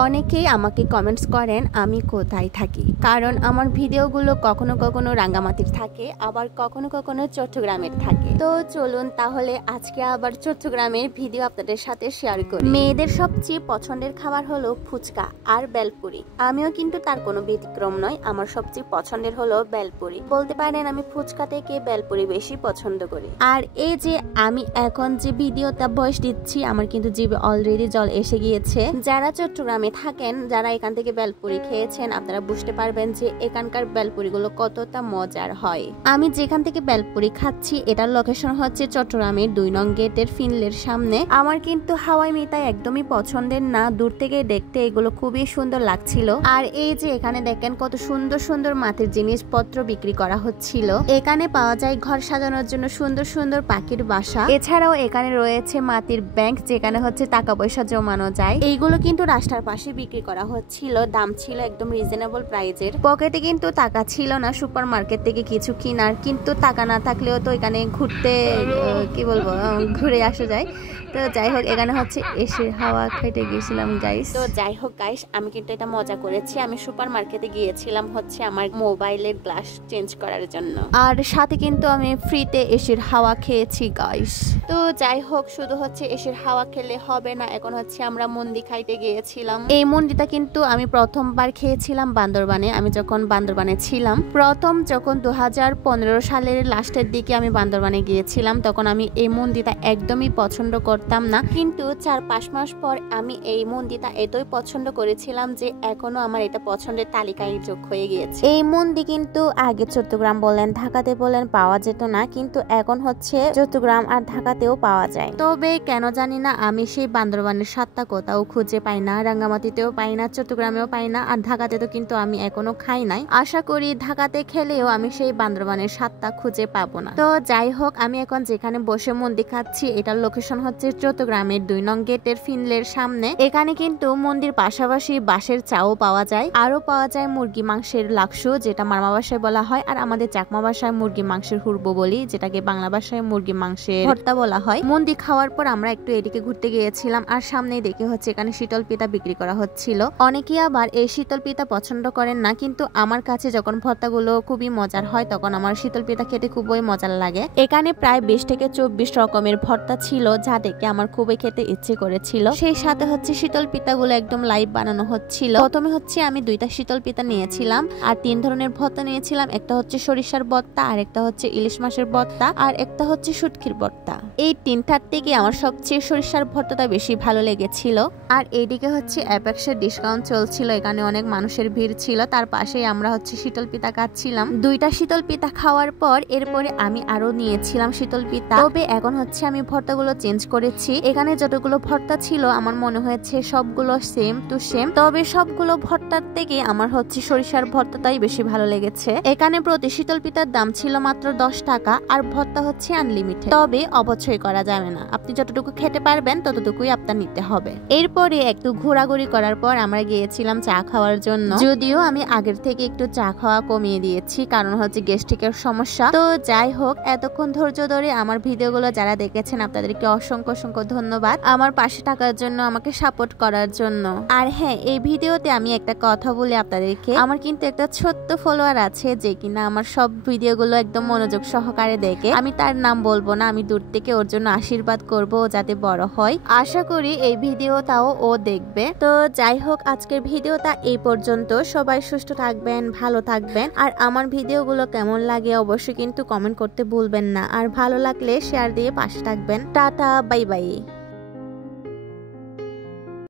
অনেকেই আমাকে কমেন্টস করেন আমি কোথায় থাকি, কারণ আমার ভিডিওগুলো কখনো কখনো রাঙ্গামাটির থাকে, আবার কখনো কখনো চট্টগ্রামের থাকে। তো চলুন তাহলে আজকে আবার চট্টগ্রামের ভিডিও আপনাদের সাথে শেয়ার করি। মেয়েদের সবচেয়ে পছন্দের খাবার হলো ফুচকা আর বেলপুরি। আমিও কিন্তু তার কোনো ব্যতিক্রম নয়, আমার সবচেয়ে পছন্দের হলো বেলপুরি। বলতে পারেন আমি ফুচকা থেকে বেলপুরি বেশি পছন্দ করি। আর এই যে আমি এখন যে ভিডিওটা ভয়েস দিচ্ছি, আমার কিন্তু জিভে অলরেডি জল এসে গিয়েছে। যারা চট্টগ্রামে থাকেন, যারা এখান থেকে বেলপুরি খেয়েছেন, আপনারা বুঝতে পারবেন যে এখানকার বেলপুরিগুলো কতটা মজার হয়। আমি যেখান থেকে বেলপুরি খাচ্ছি এটার লোকেশন হচ্ছে চট্টগ্রামের 2 নং গেটের ফিনলের সামনে। আমার কিন্তু হাওয়াই মিঠাই একদমই পছন্দের না, দূর থেকে দেখতে এগুলো খুবই সুন্দর লাগছিল। আর এই যে এখানে দেখেন কত সুন্দর সুন্দর মাটির জিনিসপত্র বিক্রি করা হচ্ছিল। এখানে পাওয়া যায় ঘর সাজানোর জন্য সুন্দর সুন্দর পাখির বাসা। এছাড়াও এখানে রয়েছে মাটির ব্যাংক, যেখানে হচ্ছে টাকা পয়সা জমানো যায়। এইগুলো কিন্তু রাস্তার পাশে বিক্রি করা হচ্ছিল, দাম ছিল একদম রিজনেবল প্রাইজের। পকেটে কিন্তু টাকা ছিল না সুপার মার্কেট থেকে কিছু কিনার, কিন্তু টাকা না থাকলেও তো এখানে ঘুরতে কি বলবো ঘুরে আসা যায়। তো যাই হোক, এখানে হচ্ছে এসে হাওয়া খেতে গিয়েছিলাম গাইস। তো যাই হোক গাইস, আমি কিন্তু এটা মজা করেছি। আমি সুপার মার্কেটে গিয়েছিলাম হচ্ছে আমার মোবাইলের গ্লাস চেঞ্জ করার জন্য, আর সাথে কিন্তু আমি ফ্রিতে এসির হাওয়া খেয়েছি গাইস। তো যাই হোক, শুধু হচ্ছে এসির হাওয়া খেলে হবে না, এখন হচ্ছে আমরা মন্দি খাইতে গিয়েছিলাম। এই মন্দিটা কিন্তু আমি প্রথমবার খেয়েছিলাম বান্দরবানে। আমি যখন বান্দরবানে ছিলাম, যখন 2015 সালের লাস্টের দিকে আমি বান্দরবানে গিয়েছিলাম, তখন আমি এই মন্দিটা একদমই পছন্দ করতাম না, কিন্তু 4-5 মাস পর আমি এই মন্দিটা এতই পছন্দ করেছিলাম যে এখনো আমার এটা পছন্দের তালিকায় যোগ হয়ে গিয়েছে। এই মন্দি কিন্তু আগে চট্টগ্রাম বলেন ঢাকাতে বলেন পাওয়া যেত না, কিন্তু এখন হচ্ছে চট্টগ্রাম আর ঢাকাতেও পাওয়া যায়। তবে কেন জানি না আমি সেই বান্দরবানের স্বাদটা কোথাও খুঁজে পাই না, রাঙ্গামাটিতেও পাই না, চট্টগ্রামেও পাই না, আর ঢাকাতে তো কিন্তু আমি এখনো খাই নাই। আশা করি ঢাকাতে খেলেও আমি সেই বান্দরবানের স্বাদটা খুঁজে পাবো না। তো যাই হোক, আমি এখন যেখানে বসে মন্দি খাচ্ছি এটার লোকেশন হচ্ছে চট্টগ্রামের 2 নং গেটের ফিনলের সামনে। এখানে কিন্তু মন্দির পাশাপাশি বাঁশের চাও পাওয়া যায়, আরো পাওয়া যায় মুরগি মাংসের লাকসু, যেটা মারমা ভাষায় বলা হয়, আর আমাদের চাকমা ভাষায় মুরগি মাংসের হুরবো বলি, যেটাকে বাংলা ভাষায় মুরগি মাংসের ভর্তা বলা হয়। মন্দি খাওয়ার পর আমরা একটু এদিকে ঘুরতে গিয়েছিলাম, আর সামনেই দেখে হচ্ছে এখানে শীতল পিঠা বিক্রি করা হচ্ছিল। অনেকেই আবার এই শীতল পিঠা পছন্দ করেন না, কিন্তু আমার কাছে যখন ভর্তাগুলো খুবই মজার হয় তখন আমার শীতল পিঠা খেতে খুবই মজার লাগে। এখানে প্রায় 20 থেকে 24 রকমের ভর্তা ছিল, যা দেখে আমার খুবই খেতে ইচ্ছে করেছিল। সেই সাথে হচ্ছে শীতল পিঠাগুলো একদম লাইভ বানানো হচ্ছিল। প্রথমে হচ্ছে আমি 2টা শীতল পিঠা নিয়েছিলাম, আর 3 ধরনের ভর্তা নিয়েছিলাম। একটা হচ্ছে সরিষার ভর্তা, আর একটা হচ্ছে ইলিশ মাছের ভর্তা, আর একটা হচ্ছে শুটকির ভর্তা। এই 3টার থেকে আমার সবচেয়ে সরিষার ভর্তাটা বেশি ভালো লেগেছিল। আর এইদিকে হচ্ছে অ্যাপেক্সের ডিসকাউন্ট চলছিল, এখানে অনেক মানুষের ভিড় ছিল। তার পাশেই আমরা হচ্ছে শীতল পিঠা খাচ্ছিলাম। 2টা শীতল পিঠা খাওয়ার পর এরপরে আমি আরো নিয়েছিলাম শীতল পিঠা। তবে এখন হচ্ছে আমি ভর্তাগুলো চেঞ্জ করেছি। এখানে যতগুলো ভর্তা ছিল আমার মনে হয়েছে সবগুলো সেম টু সেম, তবে সবগুলো ভর্তার থেকে আমার হচ্ছে সরিষার ভর্তাটাই বেশি ভালো লেগেছে। এখানে প্রতি শীতল পিঠার দাম ছিল মাত্র 10 টাকা, আর ভর্তা হচ্ছে আনলিমিটেড। তবে অপচয় করা যাবে না, আপনি যতটুকু খেতে পারবেন ততটুকুই আপনার নিতে হবে। এরপরে একটু ঘোরাঘুরি করার পর আমরা গিয়েছিলাম চা খাওয়ার জন্য। যদিও আমি আগের থেকে একটু চা খাওয়া কমিয়ে দিয়েছি, কারণ হচ্ছে গ্যাস্ট্রিকের সমস্যা। তো যাই হোক, এতক্ষণ ধৈর্য ধরে আমার ভিডিওগুলো যারা দেখেছেন আপনাদেরকে অসংখ্য অসংখ্য ধন্যবাদ আমার পাশে থাকার জন্য, আমাকে সাপোর্ট করার জন্য। আর হ্যাঁ, এই ভিডিওতে আমি একটা কথা বলি আপনাদেরকে, আমার কিন্তু একটা ছোট্ট ফলোয়ার আছে যে কিনা আমার সব ভিডিওগুলো একদম মনোযোগ সহকারে দেখে। আমি তার নাম বলবো না, আমি দূর থেকে ওর জন্য আশীর্বাদ করবো যাতে বড় হয়। আশা করি এই ভিডিওটাও ও দেখবে। তো যাই হোক, আজকের ভিডিওটা এই পর্যন্ত। সবাই সুস্থ থাকবেন, ভালো থাকবেন, আর আমার ভিডিওগুলো কেমন লাগে অবশ্যই কিন্তু কমেন্ট করতে ভুলবেন না, আর ভালো লাগলে শেয়ার দিয়ে পাশে থাকবেন। Tata, bye bye.